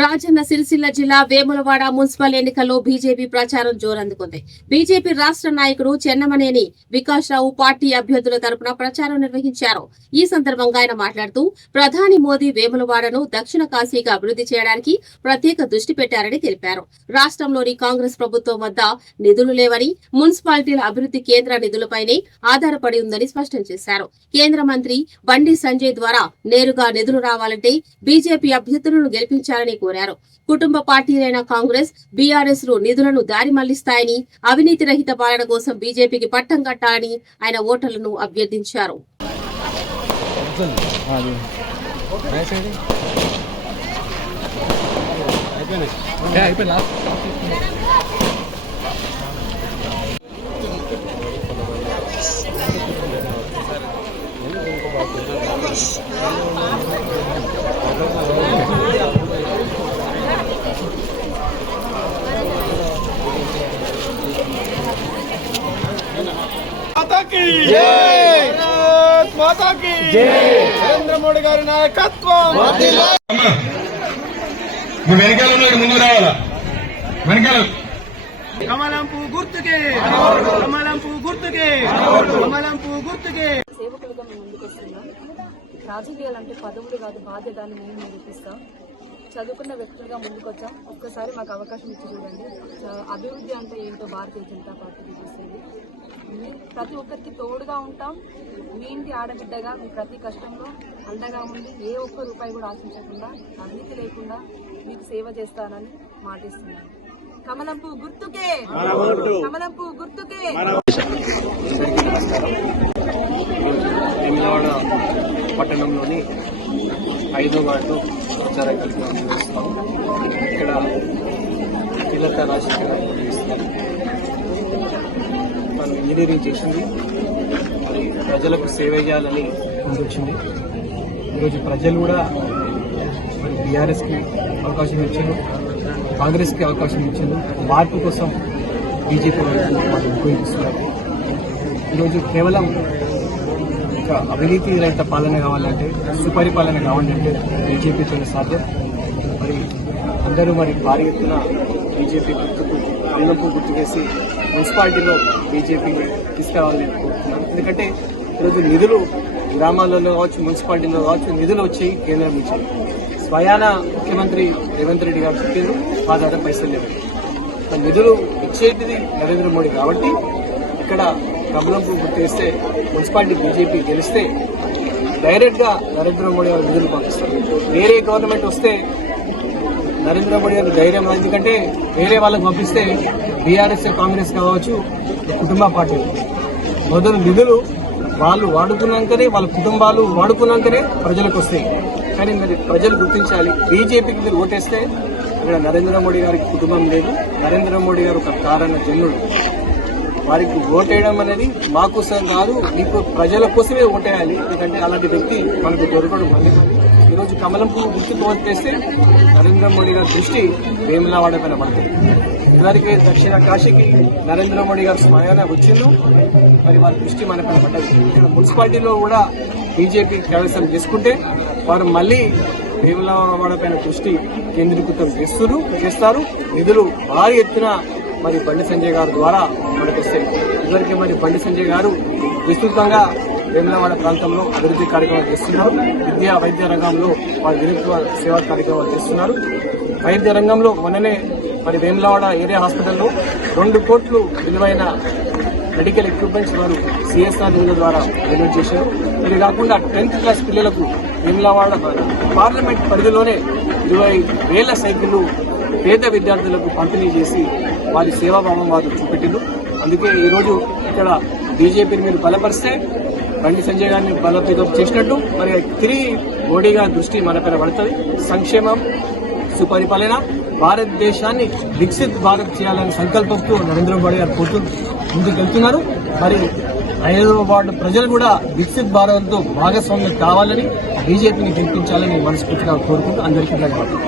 రాజన్న సిరిసిల్ల జిల్లా వేములవాడ మున్సిపల్ ఎన్నికల్లో బీజేపీ ప్రచారం జోరందుకుంది. బీజేపీ రాష్ట్ర నాయకుడు చెన్నమనేని వికాస్ రావు పార్టీ అభ్యర్థుల తరపున ప్రచారం నిర్వహించారు. ఈ సందర్భంగా ఆయన మాట్లాడుతూ ప్రధాని మోదీ వేములవాడను దక్షిణ కాశీగా అభివృద్ధి చేయడానికి ప్రత్యేక దృష్టి పెట్టారని తెలిపారు. రాష్ట్రంలోని కాంగ్రెస్ ప్రభుత్వం వద్ద నిధులు లేవని, మున్సిపాలిటీల అభివృద్ధి కేంద్ర నిధులపైనే ఆధారపడి ఉందని స్పష్టం చేశారు. కేంద్ర మంత్రి బండి సంజయ్ ద్వారా నేరుగా నిధులు రావాలంటే బీజేపీ అభ్యర్థులను గెలిపించాలని కోరారు. కుటుంబ పార్టీలైన కాంగ్రెస్, బీఆర్ఎస్ లు నిధులను దారి మళ్లిస్తాయని, అవినీతి రహిత పాలన కోసం బీజేపీకి పట్టం కట్టాలని ఆయన ఓటర్లను అభ్యర్థించారు. నరేంద్ర మోడీ గారి నాయకత్వం వెనకాల ముందు రావాలా వెనకాల కమలం పువ్వు గుర్తుకే, కమలం పువ్వు గుర్తుకే, కమలం పువ్వు గుర్తుకే. సేవకులుగా మేము ముందుకు వస్తున్నాం. రాజకీయాలంటే పదవులు కాదు, బాధ్యత అని మేము నిరూపిస్తాం. చదువుకున్న వ్యక్తులుగా ముందుకు వచ్చాం. ఒక్కసారి మాకు అవకాశం ఇచ్చి చూడండి. అభివృద్ధి అంటే ఏంటో భారతీయ జనతా పార్టీ చూపిస్తుంది. ప్రతి ఒక్కరికి తోడుగా ఉంటాం. మీ ఇంటి ఆడబిడ్డగా మీ ప్రతి కష్టంలో అండగా ఉండి ఏ ఒక్క రూపాయి కూడా ఆశించకుండా, అవినీతి లేకుండా మీకు సేవ చేస్తానని మాటిస్తున్నాను. కమలం పువ్వు గుర్తుకే, కమలం పువ్వు గుర్తుకే. వేములవాడ పట్టణంలోని 5వ వార్డు ప్రచారంగా ఇక్కడ తిలక రాజశేఖర తను ఇంజనీరింగ్ చేసింది. మరి ప్రజలకు సేవ చేయాలని ముందొచ్చింది. ఈరోజు ప్రజలు కూడా మరి బీఆర్ఎస్కి అవకాశం ఇచ్చారు, కాంగ్రెస్కి అవకాశం ఇచ్చారు. మార్పు కోసం బీజేపీ వాళ్ళు ఉపయోగిస్తున్నారు. ఈరోజు కేవలం ఒక అవినీతి రహిత పాలన కావాలంటే, సుపరిపాలన కావాలంటే బీజేపీతో సాధ్యం. మరి అందరూ మరి భారీ ఎత్తున బీజేపీ గుర్తుకు అన్నపు గుర్తు చేసి మున్సిపాలిటీలో బీజేపీ తీసుకురావాలని కోరుతున్నాను. ఎందుకంటే ఈరోజు నిధులు గ్రామాలలో కావచ్చు, మున్సిపాలిటీలో కావచ్చు నిధులు వచ్చి కేంద్రం నుంచి స్వయాన ముఖ్యమంత్రి రేవంత్ రెడ్డి గారు చెప్పారు, మా దగ్గర పైసలు లేవు. నిధులు ఇచ్చేది నరేంద్ర మోడీ కాబట్టి ఇక్కడ కమలంపు గుర్తు చేస్తే మున్సిపాలిటీ బీజేపీ గెలిస్తే డైరెక్ట్ గా నరేంద్ర మోడీ గారు నిధులు పంపిస్తారు. వేరే గవర్నమెంట్ వస్తే నరేంద్ర మోడీ గారు ధైర్యం, ఎందుకంటే వేరే వాళ్ళకి పంపిస్తే బీఆర్ఎస్, కాంగ్రెస్ కావచ్చు, కుటుంబ పార్టీలు మొదలు నిధులు వాళ్ళు వాడుకున్నాకనే, వాళ్ళ కుటుంబాలు వాడుకున్నాకనే ప్రజలకు వస్తాయి. కానీ మరి ప్రజలు గుర్తించాలి, బీజేపీకి మీరు ఓటేస్తే ఇక్కడ నరేంద్ర మోడీ గారికి కుటుంబం లేదు, నరేంద్ర మోడీ గారు ఒక కారణ జన్యుడు. వారికి ఓటేయడం అనేది మాకోసం కాదు, మీకు ప్రజల కోసమే ఓటేయాలి. ఎందుకంటే అలాంటి వ్యక్తి మనకు దొరకడు. మళ్ళీ ఈరోజు కమలం పువ్వు గుర్తుకు ఓటేస్తే నరేంద్ర మోడీ గారి దృష్టి వేములవాడ పైన పడుతుంది. ఇదివరకు దక్షిణ కాశీకి నరేంద్ర మోడీ గారు స్వయాన వచ్చిండు, మరి వారి దృష్టి మన పైన పడ్డది. ఇక్కడ మున్సిపాలిటీలో కూడా బీజేపీ కైవసం చేసుకుంటే వారు మళ్లీ వేములవాడ పైన దృష్టి కేంద్రీకృతం చేస్తారు. నిధులు భారీ ఎత్తున మరి బండి సంజయ్ గారి ద్వారా మనకు వస్తాయి. ఇదివరకే మరి బండి సంజయ్ గారు విస్తృతంగా వేములవాడ ప్రాంతంలో అభివృద్ధి కార్యక్రమాలు చేస్తున్నారు. విద్యా, వైద్య రంగంలో వారి వినూత్న సేవా కార్యక్రమాలు చేస్తున్నారు. వైద్య రంగంలో మొన్ననే మరి వేములవాడ ఏరియా హాస్పిటల్లో 2 కోట్లు విలువైన మెడికల్ ఎక్విప్మెంట్స్ వారు సిఎస్ఆర్ నిధుల ద్వారా డొనేట్ చేశారు. ఇది కాకుండా 10th క్లాస్ పిల్లలకు వేములవాడ పార్లమెంట్ పరిధిలోనే 20,000 సైకిళ్లు పేద విద్యార్థులకు పంపిణీ చేసి వారి సేవాభావం వారు చూపెట్టిండు. అందుకే ఈరోజు ఇక్కడ బీజేపీని మీరు బలపరిస్తే బండి సంజయ్ గారిని బలోపేతం చేసినట్టు మరి తిరిగి మోడీ గారి దృష్టి మన పైన పడుతుంది. సంక్షేమం, సుపరిపాలన, భారతదేశాన్ని వికసిత్ భారత్ చేయాలనే సంకల్పంతో నరేంద్ర మోడీ గారు ముందుకు వెళ్తున్నారు. మరి 5వ వార్డు ప్రజలు కూడా వికసిత్ భారత్తో భాగస్వామ్యం కావాలని, బీజేపీని గెలిపించాలని మనస్ఫూర్తిగా కోరుకుంటూ అందరికీ ధన్యవాదాలు.